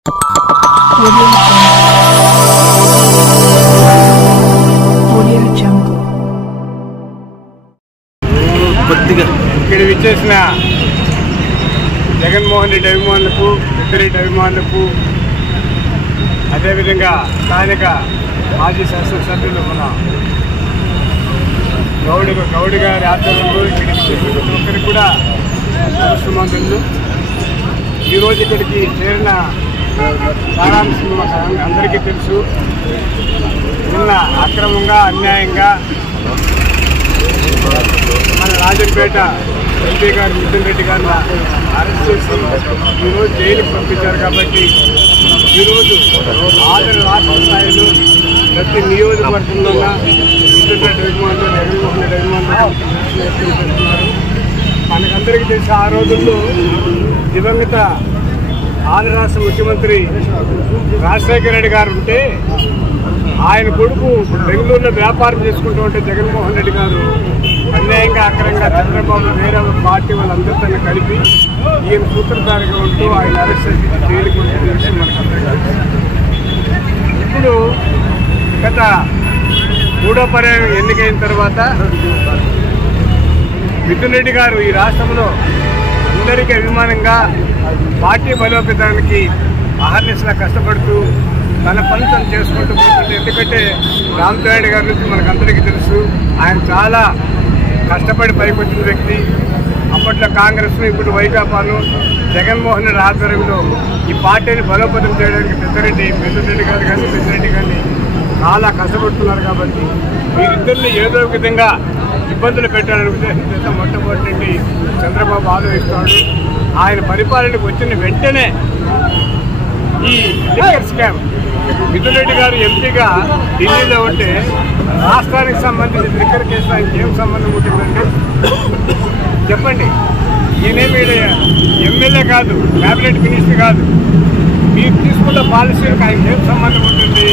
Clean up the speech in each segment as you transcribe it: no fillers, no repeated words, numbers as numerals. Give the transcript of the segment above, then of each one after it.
ఇక్కడ విచ్చేసిన జగన్మోహన్ రెడ్డి అభిమానులకు, పెద్దిరెడ్డి అభిమానులకు, అదేవిధంగా స్థానిక మాజీ శాసనసభ్యులు మన గౌడి గారి ఆధ్వర్యంలో ఇక్కడికి విచ్చేసిన ప్రతి ఒక్కరికి కూడా నమస్కారాలు. ఈరోజు ఇక్కడికి చేరిన సారాంశం అందరికీ తెలుసు. నిన్న అక్రమంగా, అన్యాయంగా మన రాజంపేట ఎంపీ గారు మిథున్ రెడ్డి గారిని అరెస్ట్ చేసి ఈరోజు జైలుకు పంపించారు. కాబట్టి ఈరోజు ఆంధ్ర రాష్ట్ర స్థాయిలో ప్రతి నియోజకవర్గంలో మిథున్ రెడ్డి అభిమానులు, జగన్మోహన్ రెడ్డి అభిమానులు పెడుతున్నారు. మనకందరికీ తెలిసి ఆ రోజుల్లో దివంగత ఆంధ్ర రాష్ట్ర ముఖ్యమంత్రి రాజశేఖర రెడ్డి గారు ఉంటే ఆయన కొడుకు బెంగళూరులో వ్యాపారం చేసుకుంటూ ఉంటే జగన్మోహన్ రెడ్డి గారు అన్యాయంగా, అక్రమంగా చంద్రబాబు వేరే పార్టీ వాళ్ళందరితో కలిపి ఈయన సూత్రధారిగా ఉంటూ ఆయన అరెస్ట్ చేసి జైలుకి విషయం మనకందరికీ. ఇప్పుడు గత మూడో పర్యాయం ఎన్నికైన తర్వాత మిథున్ రెడ్డి గారు ఈ రాష్ట్రంలో అందరికీ అభిమానంగా పార్టీ బలోపేతానికి అహర్నిశలా కష్టపడుతూ తన పని తను చేసుకుంటూ పోతుంది. ఎందుకంటే రామచంద్ర గారి నుంచి మనకందరికీ తెలుసు, ఆయన చాలా కష్టపడి పైకి వచ్చిన వ్యక్తి. అప్పట్లో కాంగ్రెస్ను, ఇప్పుడు వైకాపాను, జగన్మోహన్ రెడ్డి ఆధ్వర్యంలో ఈ పార్టీని బలోపేతం చేయడానికి మిథున్ రెడ్డి గారు కానీ పెద్దిరెడ్డి గారిని చాలా కష్టపడుతున్నారు. కాబట్టి వీరిద్దరిని ఏదో విధంగా ఇబ్బందులు పెట్టాలని ఉద్దేశంతో మొట్టమొదటి చంద్రబాబు ఆలోచిస్తున్నాడు. ఆయన పరిపాలనకు వచ్చిన వెంటనే ఈ లిక్కర్ స్కామ్, మిథున్ రెడ్డి గారు ఎంపీగా ఢిల్లీలో ఉంటే రాష్ట్రానికి సంబంధించిన లిక్కర్ కేసు ఆయనకి ఏం సంబంధం ఉంటుందండి? చెప్పండి. ఈయనేమి ఎమ్మెల్యే కాదు, క్యాబినెట్ మినిస్టర్ కాదు. మీరు తీసుకున్న పాలసీలకు ఆయనకి ఏం సంబంధం ఉంటుంది?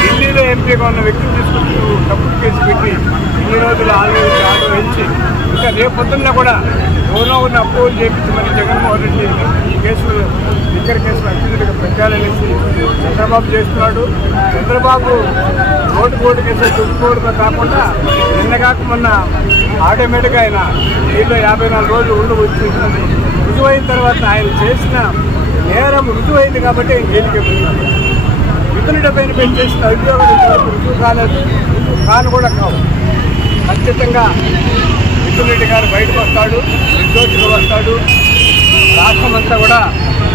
ఢిల్లీలో ఎంపీగా ఉన్న వ్యక్తిని తీసుకుంటూ తప్పుడు కేసు పెట్టి ఇన్ని రోజులు ఆలోచించి ఇంకా రేపు పొద్దున్న కూడా ఎవరో ఉన్న అప్రూవల్ చేపించి మరి జగన్మోహన్ రెడ్డి ఈ కేసులు, లిక్కర్ కేసులు అత్యధికంగా పెట్టాలనేసి చంద్రబాబు చేస్తున్నాడు. చంద్రబాబు ఓటు కేసులు చుట్టుకోవడమే కాకుండా నిన్నగాక మొన్న ఆటోమేటిక్గా ఆయన జైల్లో 54 రోజులు ఉండి వచ్చింది. రుజువైన తర్వాత ఆయన చేసిన నేరం రుజువైంది కాబట్టి ఆయన జైలుకి వెళ్ళింది. మిథున్ రెడ్డి పైన పెట్టేసిన ఉద్యోగాలు ఇంతవరకు రుజువు కాలేదు, రుజువు కాను కూడా కావు. ఖచ్చితంగా మిథున్ రెడ్డి గారు బయటకు వస్తాడు, నిర్దోషిగా వస్తాడు. రాష్ట్రం అంతా కూడా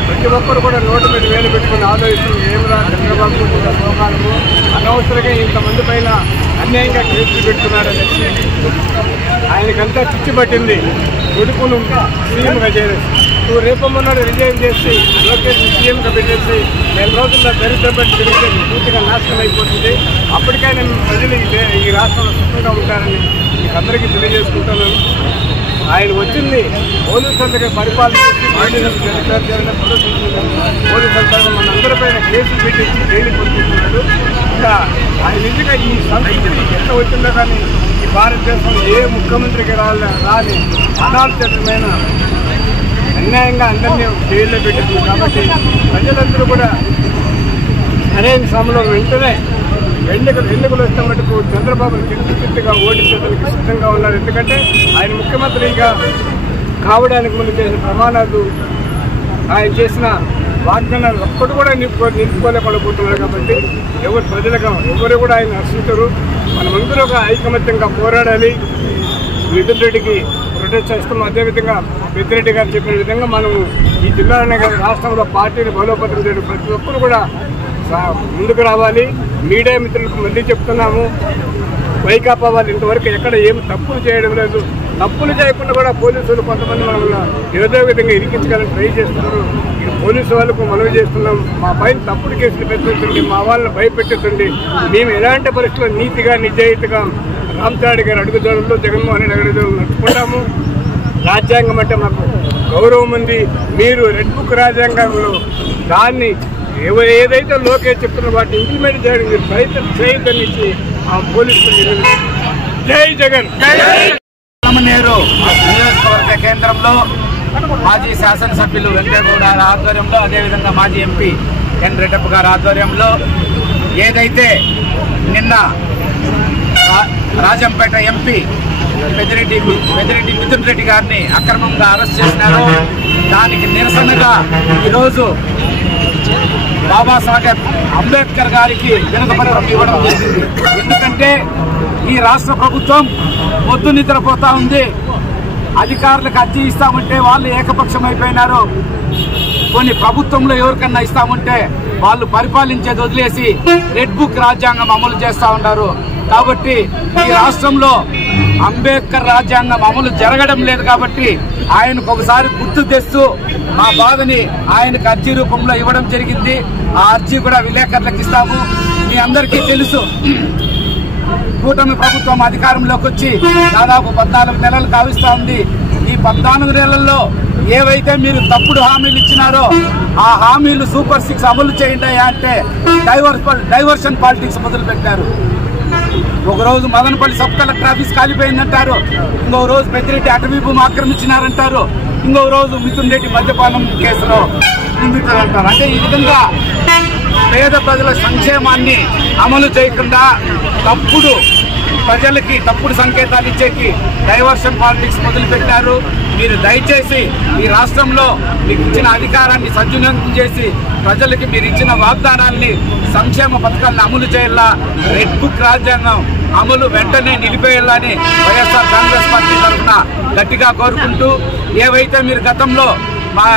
ప్రతి ఒక్కరు కూడా నోటు మీద వేలు పెట్టుకుని ఆలోచిస్తుంది, ఏమిరా చంద్రబాబు సోకాలము అనవసరంగా ఇంతమంది పైన అన్యాయంగా కేసులు పెడుతున్నారని. ఆయనకంతా చిచ్చు పట్టింది. కొడుకును సీఎంగా చేరేసి నువ్వు రేపమ్మన్నాడు రిజైన్ చేసి లోకేష్ సీఎంగా పెట్టేసి 4 రోజుల్లో దరిద్రపడి తిరిగితే పూర్తిగా నాశనం అయిపోతుంది. అప్పటికైనా ప్రజలు ఈ రాష్ట్రంలో సుఖంగా ఉంటారని మీకు అందరికీ తెలియజేసుకుంటున్నాను. ఆయన వచ్చింది పోలీసు అందరికీ పరిపాలన పోలీసు అంతా మనందరిపైన కేసులు పెట్టించి జైలు పంపిస్తున్నాడు. ఇంకా ఆయన నిజంగా ఈ సంస్కృతి ఎంత వచ్చిందో కానీ ఈ భారతదేశంలో ఏ ముఖ్యమంత్రికి రాని అనాలోచితమైన అన్యాయంగా అందరినీ జైల్లో పెట్టింది. కాబట్టి ప్రజలందరూ కూడా సరైన సమయంలో వెంటనే ఎన్నికలు వస్తే మటుకు చంద్రబాబును చిత్తుగా ఓడించడానికి సిద్ధంగా ఉన్నారు. ఎందుకంటే ఆయన ముఖ్యమంత్రిగా కావడానికి ముందు చేసిన ప్రమాణాలు, ఆయన చేసిన వాగ్దానాలు ఒక్కటి కూడా నిలుపుకోలేకపోతున్నారు. కాబట్టి ఎవరు కూడా ఆయన హర్షించరు. మనమందరూ ఒక ఐకమత్యంగా పోరాడాలి. మిథున్ రెడ్డికి ప్రొటెస్ట్ చేస్తాం. అదేవిధంగా పెద్దిరెడ్డి గారు చెప్పిన విధంగా మనం ఈ జిల్లాలోనే కాదు రాష్ట్రంలో పార్టీని బలోపేతం చేయడం ప్రతి ఒక్కరు కూడా ముందుకు రావాలి. మీడియా మిత్రులకు మళ్ళీ చెప్తున్నాము, వైకాపా వాళ్ళు ఇంతవరకు ఎక్కడ ఏమి తప్పులు చేయడం లేదు. తప్పులు చేయకుండా కూడా పోలీసులు కొంతమంది మనల్ని ఏదో విధంగా ఇరికించగలని ట్రై చేస్తున్నారు. ఇది పోలీసు వాళ్ళకు మనవి చేస్తున్నాం, మా పైన తప్పుడు కేసులు పెట్టండి, మా వాళ్ళని భయపెట్టండి. మేము ఎలాంటి పరిస్థితుల్లో నీతిగా నిజాయితీగా రామచంద్ర గారు అడుగుదోడులో జగన్మోహన్ రెడ్డి అడుగుదోడు నడుచుకుంటాము. రాజ్యాంగం అంటే మాకు గౌరవం ఉంది. మీరు రెడ్ బుక్ రాజ్యాంగంలో దాన్ని ఏదైతే లోకేష్ చెప్తున్న వాటిని ఇంప్లిమెంట్ చేయడానికి మీరు ప్రయత్నం చేయొద్దని పోలీసులు. జై జగన్. నియోజకవర్గ కేంద్రంలో మాజీ శాసనసభ్యులు వెంకటగౌడ గారి ఆధ్వర్యంలో, అదేవిధంగా మాజీ ఎంపీ ఎన్ రెడ్డప్ప గారి ఆధ్వర్యంలో ఏదైతే నిన్న రాజంపేట ఎంపీ పెద్దిరెడ్డి మిథున్ రెడ్డి గారిని అక్రమంగా అరెస్ట్ చేసినారో దానికి నిరసనగా ఈరోజు బాబాసాహెబ్ అంబేద్కర్ గారికి వినతిపత్రం ఇవ్వడం జరిగింది. ఎందుకంటే ఈ రాష్ట్ర ప్రభుత్వం పొద్దు నిద్రపోతా ఉంది. అధికారులకు అర్జీ ఇస్తామంటే వాళ్ళు ఏకపక్షం అయిపోయినారు. కొన్ని ప్రభుత్వంలో ఎవరికన్నా ఇస్తామంటే వాళ్ళు పరిపాలించేది వదిలేసి రెడ్ బుక్ రాజ్యాంగం అమలు చేస్తా ఉన్నారు. కాబట్టి ఈ రాష్ట్రంలో అంబేద్కర్ రాజ్యాంగం అమలు జరగడం లేదు. కాబట్టి ఆయనకు ఒకసారి గుర్తు తెస్తూ మా బాధని ఆయనకు అర్జీ రూపంలో ఇవ్వడం జరిగింది. ఆ అర్జీ కూడా విలేకరులకు ఇస్తాము. మీ అందరికీ తెలుసు, కూటమి ప్రభుత్వం అధికారంలోకి వచ్చి దాదాపు 14 నెలలు కావిస్తా ఉంది. ఈ 14 నెలల్లో ఏవైతే మీరు తప్పుడు హామీలు ఇచ్చినారో ఆ హామీలు సూపర్ 6 అమలు చేయండి అంటే డైవర్షన్ పాలిటిక్స్ మొదలు పెట్టారు. ఒకరోజు మదనపల్లి సబ్ కలెక్టర్ ఆఫీస్ కాలిపోయిందంటారు, ఇంకో రోజు పెద్దిరెడ్డి అటవీ భూమి ఆక్రమించినారంటారు, ఇంకో రోజు మిథున్ రెడ్డి మద్యపానం కేసులో నిందితులంటారు. అంటే ఈ విధంగా పేద ప్రజల సంక్షేమాన్ని అమలు చేయకుండా తప్పుడు ప్రజలకి తప్పుడు సంకేతాలు ఇచ్చేకి డైవర్షన్ పాలిటిక్స్ మొదలుపెట్టారు. మీరు దయచేసి ఈ రాష్ట్రంలో మీకు ఇచ్చిన అధికారాన్ని సద్వినియోగం చేసి ప్రజలకి మీరు ఇచ్చిన వాగ్దానాల్ని, సంక్షేమ పథకాలను అమలు చేయాలా, రెడ్ బుక్ రాజ్యాంగం అమలు వెంటనే నిలిపేయాలని వైఎస్ఆర్ కాంగ్రెస్ పార్టీ తరఫున గట్టిగా కోరుకుంటూ, ఏవైతే మీరు గతంలో మా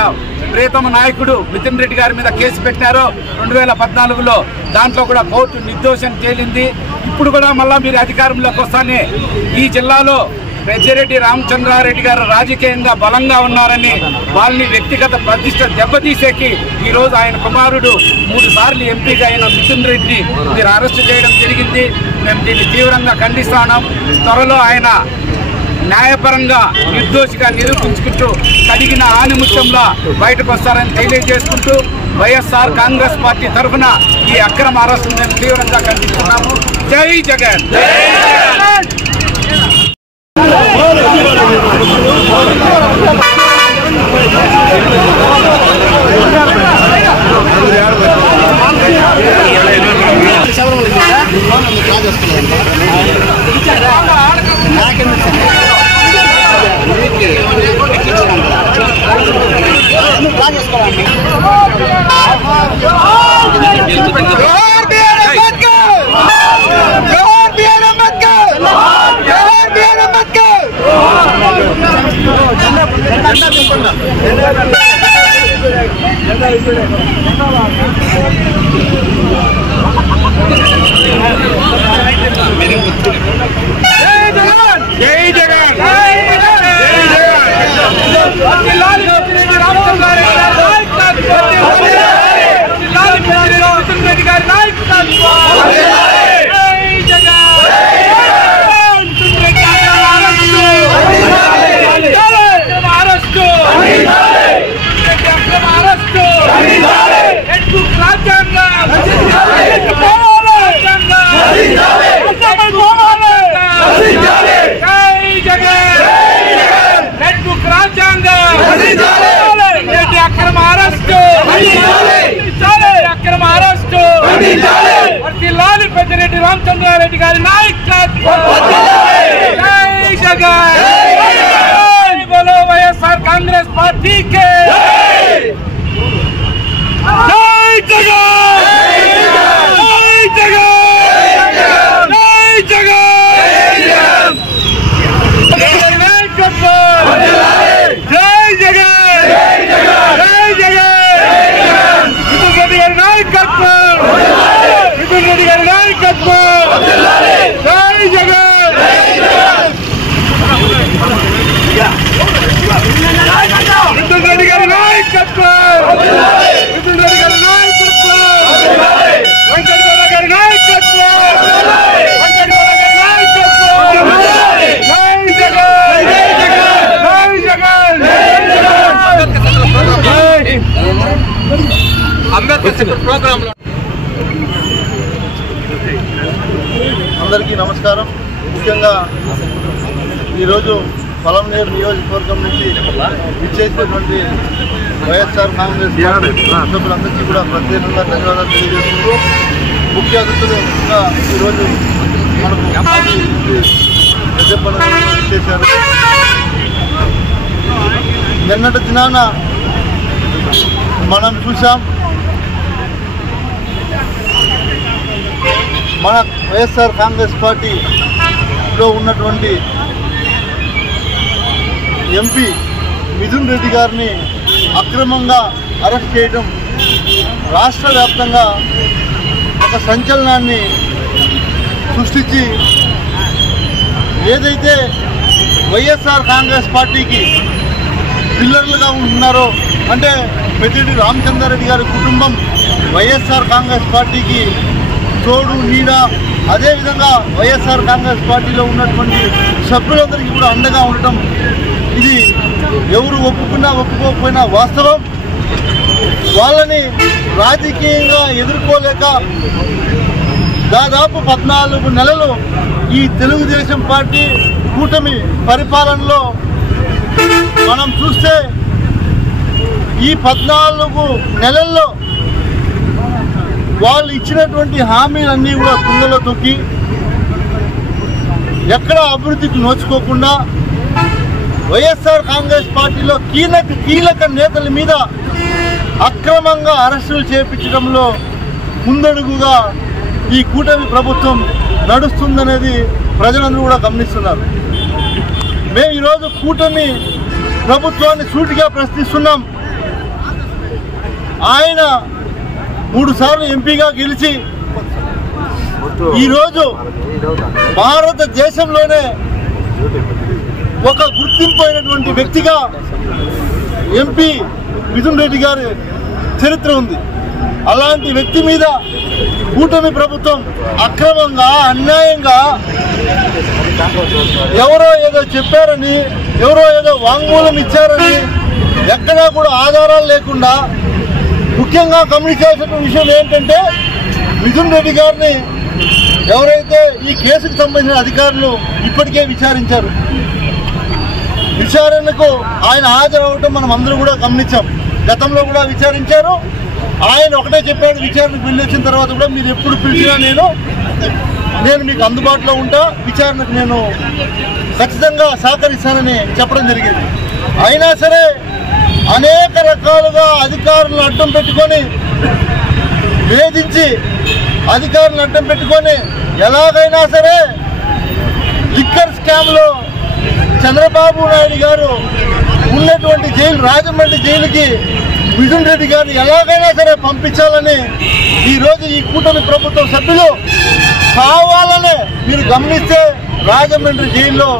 ప్రియతమ నాయకుడు మిథున్ రెడ్డి గారి మీద కేసు పెట్టారో 2014లో, దాంట్లో కూడా కోర్టు నిర్దోషం తేలింది. ఇప్పుడు కూడా మళ్ళా మీరు అధికారంలోకి వస్తానే ఈ జిల్లాలో పెద్దిరెడ్డి రామచంద్రారెడ్డి గారు రాజకీయంగా బలంగా ఉన్నారని వాళ్ళని వ్యక్తిగత ప్రతిష్ట దెబ్బతీసేకి ఈరోజు ఆయన కుమారుడు 3 సార్లు ఎంపీగా అయిన మిథున్ రెడ్డిని మీరు అరెస్టు చేయడం జరిగింది. మేము దీన్ని తీవ్రంగా ఖండిస్తున్నాం. త్వరలో ఆయన న్యాయపరంగా నిర్దోషిగా నిరూపించుకుంటూ కడిగిన ఆనిముత్యంలో బయటకు వస్తారని తెలియజేసుకుంటూ వైఎస్ఆర్ కాంగ్రెస్ పార్టీ తరఫున ఈ అక్రమ అరెస్టును మేము తీవ్రంగా ఖండిస్తున్నాము. జై జగన్. పెద్దిరెడ్డి రామచంద్రారెడ్డి గారి నాయకత్వం. జై జగన్. బోలో వైఎస్ఆర్ కాంగ్రెస్ పార్టీ కే జై జగన్. జై జగన్. జై జగన్. నాయకత్వం. జై జగన్. జై జగన్. మిథున్ రెడ్డి గారి నాయకత్వం. మిథున్ రెడ్డి గారి నాయకత్వం. జై జగన్. మిథున్ రెడ్డి గారి నాయకత్వం. మిథున్ రెడ్డి గారి నాయకత్వం. వెంకటగౌడ గారి నాయకత్వం. వెంకటగౌడ గారి నాయకత్వం. జై జగన్. జై జగన్. అంబేద్కర్ ప్రోగ్రామ్. అందరికీ నమస్కారం. ముఖ్యంగా ఈరోజు పలమనేరు నియోజకవర్గం నుంచి విచ్చేసినటువంటి వైఎస్ఆర్ కాంగ్రెస్ సభ్యులందరికీ కూడా ప్రత్యేకంగా ధన్యవాదాలు తెలియజేస్తూ ముఖ్య అతిథులుగా ఈరోజు మనకు చేశారు. నిన్నటి దినాన మనం చూసాం మన వైఎస్ఆర్ కాంగ్రెస్ పార్టీలో ఉన్నటువంటి ఎంపీ మిథున్ రెడ్డి గారిని అక్రమంగా అరెస్ట్ చేయడం రాష్ట్ర వ్యాప్తంగా ఒక సంచలనాన్ని సృష్టించి ఏదైతే వైఎస్ఆర్ కాంగ్రెస్ పార్టీకి పిల్లర్లుగా ఉన్నారో అంటే పెద్దిరెడ్డి రామచంద్రారెడ్డి గారి కుటుంబం వైఎస్ఆర్ కాంగ్రెస్ పార్టీకి తోడు నీడ, అదేవిధంగా వైఎస్ఆర్ కాంగ్రెస్ పార్టీలో ఉన్నటువంటి సభ్యులందరికీ కూడా అండగా ఉండటం ఇది ఎవరు ఒప్పుకున్నా ఒప్పుకోకపోయినా వాస్తవం. వాళ్ళని రాజకీయంగా ఎదుర్కోలేక దాదాపు 14 నెలలు ఈ తెలుగుదేశం పార్టీ కూటమి పరిపాలనలో మనం చూస్తే ఈ 14 నెలల్లో వాళ్ళు ఇచ్చినటువంటి హామీలన్నీ కూడా తుంగలో తొక్కి ఎక్కడ అభివృద్ధికి నోచుకోకుండా వైఎస్ఆర్ కాంగ్రెస్ పార్టీలో కీలక నేతల మీద అక్రమంగా అరెస్టులు చేపించడంలో ముందడుగుగా ఈ కూటమి ప్రభుత్వం నడుస్తుందనేది ప్రజలందరూ కూడా గమనిస్తున్నారు. మేము ఈరోజు కూటమి ప్రభుత్వాన్ని సూటిగా ప్రశ్నిస్తున్నాం. ఆయన 3 సార్లు ఎంపీగా గెలిచి ఈరోజు భారతదేశంలోనే ఒక గుర్తింపైనటువంటి వ్యక్తిగా ఎంపీ మిథున్ రెడ్డి గారి చరిత్ర ఉంది. అలాంటి వ్యక్తి మీద కూటమి ప్రభుత్వం అక్రమంగా అన్యాయంగా ఎవరో ఏదో చెప్పారని, ఎవరో ఏదో వాంగ్మూలం ఇచ్చారని ఎక్కడా కూడా ఆధారాలు లేకుండా, ముఖ్యంగా గమనించాల్సిన విషయం ఏంటంటే మిథున్ రెడ్డి గారిని ఎవరైతే ఈ కేసుకు సంబంధించిన అధికారులు ఇప్పటికే విచారించారు. విచారణకు ఆయన హాజరవటం మనం అందరూ కూడా గమనించాం. గతంలో కూడా విచారించారు. ఆయన ఒకటే చెప్పాడు, విచారణకు వెళ్ళి వచ్చిన తర్వాత కూడా మీరు ఎప్పుడు పిలిచినా నేను మీకు అందుబాటులో ఉంటా, విచారణకు నేను ఖచ్చితంగా సహకరిస్తానని చెప్పడం జరిగింది. అయినా సరే అనేక రకాలుగా అధికారులను అడ్డం పెట్టుకొని వేధించి అధికారులను అడ్డం పెట్టుకొని ఎలాగైనా సరే లిక్కర్ స్కామ్లో చంద్రబాబు నాయుడు గారు ఉన్నటువంటి జైలు రాజమండ్రి జైలుకి మిథున్ రెడ్డి గారిని ఎలాగైనా సరే పంపించాలని ఈరోజు ఈ కూటమి ప్రభుత్వం సభ్యులు కావాలనే మీరు గమనిస్తే రాజమండ్రి జైల్లో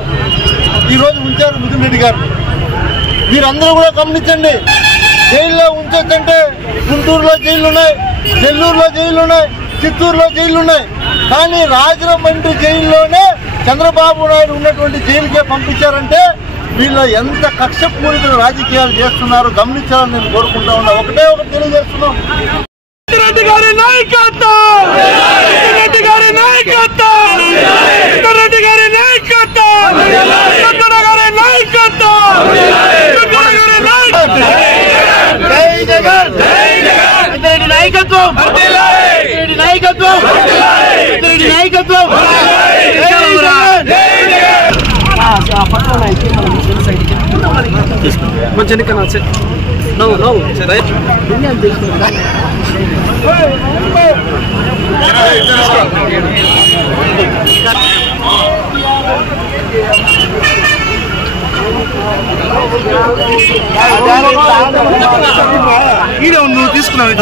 ఈరోజు ఉంచారు మిథున్ రెడ్డి గారిని. మీరందరూ కూడా గమనించండి. జైల్లో ఉంచొద్దంటే గుంటూరులో జైళ్ళు ఉన్నాయి, నెల్లూరులో జైళ్ళు ఉన్నాయి, చిత్తూరులో జైళ్ళు ఉన్నాయి. కానీ రాజమండ్రి జైల్లోనే చంద్రబాబు నాయుడు ఉన్నటువంటి జైలుకే పంపించారంటే వీళ్ళు ఎంత కక్షపూరిత రాజకీయాలు చేస్తున్నారు గమనించాలని నేను కోరుకుంటా ఉన్నా. ఒకటే తెలియజేస్తున్నాం, రెడ్డి గారి నాయకత్వం, రెడ్డి గారి నాయకత్వం, రెడ్డి గారి నాయకత్వం, గారి నాయకత్వం, నాయకత్వం, నాయకత్వం, నాయకత్వం. మంచి నువ్వు తీసుకున్నావు.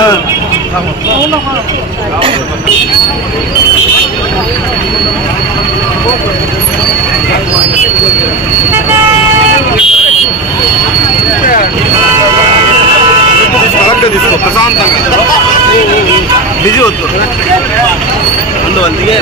తీసుకో ప్రశాంతంగా బిజీ వద్దు అందువల్ల దిగే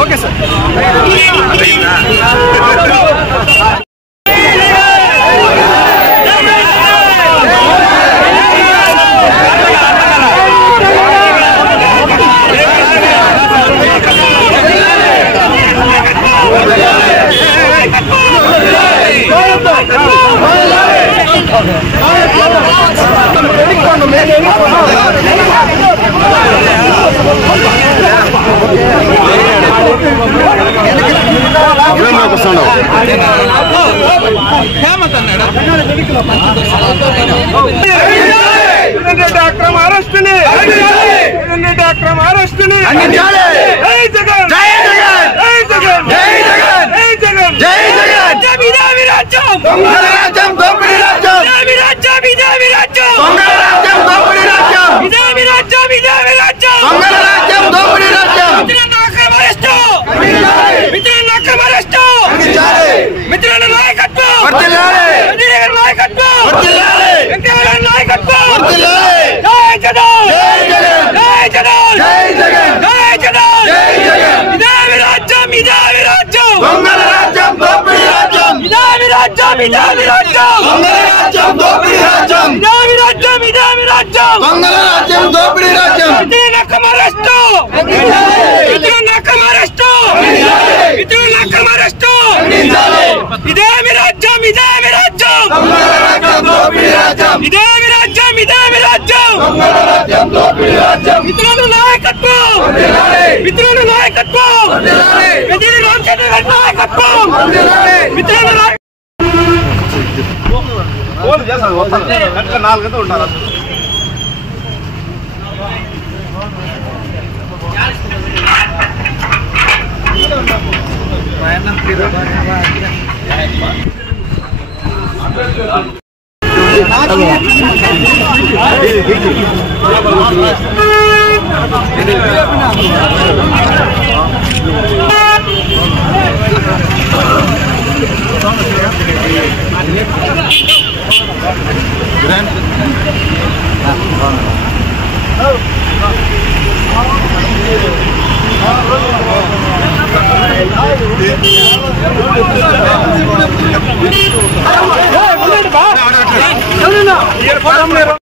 ఓకే సార్. అక్రమ అరెస్టుని అక్రమ అరెస్టుని జై జగన్ జై జగన్ జై జగన్ జై జగన్ జై జగన్ జై జగన్ బిజెపి రాజ్యం దొంగల రాజ్యం దోపిడీ రాజ్యం బిజెపి రాజ్యం బిజెపి రాజ్యం దొంగల రాజ్యం దోపిడీ రాజ్యం బిజెపి రాజ్యం బిజెపి రాజ్యం దొంగల రాజ్యం దోపిడీ రాజ్యం మిత్రులను అక్రమ అరెస్టు మిత్రులను అక్రమ అరెస్టు మిత్రుల నాయకత్వం వర్ధిల్లాలి మిత్రుల నాయకత్వం వర్ధిల్లాలి మిత్రుల నాయకత్వం వర్ధిల్లాలి జై జగన్ జై జగన్ జై జగన్ జై జగన్ జై జగన్ బిజెపి రాజ్యం బిజెపి రాజ్యం దొంగల రాజ్యం దోపిడీ రాజ్యం బిజెపి రాజ్యం బిజెపి రాజ్యం దొంగల రాజ్యం దోపిడీ రాజ్యం బిజెపి రాజ్యం బిజెపి రాజ్యం దొంగల రాజ్యం దోపిడీ రాజ్యం మిత్రుల అక్రమ అరెస్టు మిత్రుల అక్రమ అరెస్టు మిత్రుల అక్రమ అరెస్టు బిజెపి రాజ్యం బిజెపి రాజ్యం దొంగల రాజ్యం దోపిడీ రాజ్యం బిజెపి రాజ్యం బిజెపి రాజ్యం దొంగల రాజ్యం దోపిడీ రాజ్యం మిత్రుల నాయకత్వం మిత్రుల నాయకత్వం మిత్రుల రామచంద్ర గారి నాయకత్వం మిత్రుల ఫోన్ చేస్తాను వస్తాను 4 గంటలు ఉంటారు. Thank you.